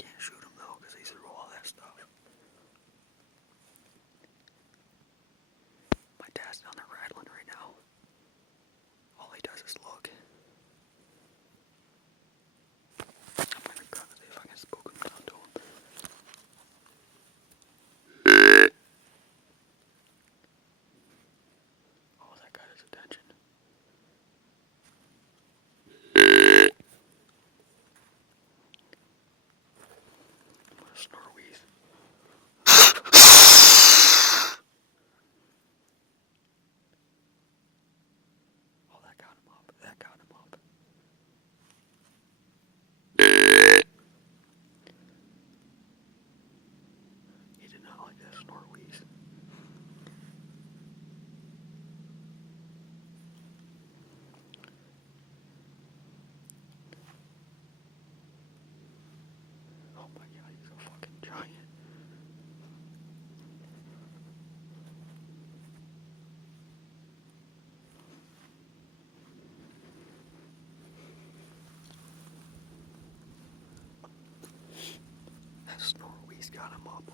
can't shoot him though because he threw all that stuff. My dad's down there rattling right now. All he does is look. I'm gonna go see if I can spook him down to him. Oh, that got his attention. I'm gonna snore wheeze. Oh, that got him up. That got him up. He did not like that snore wheeze. Oh my god, he's a fucking giant. That snore wheeze got him up.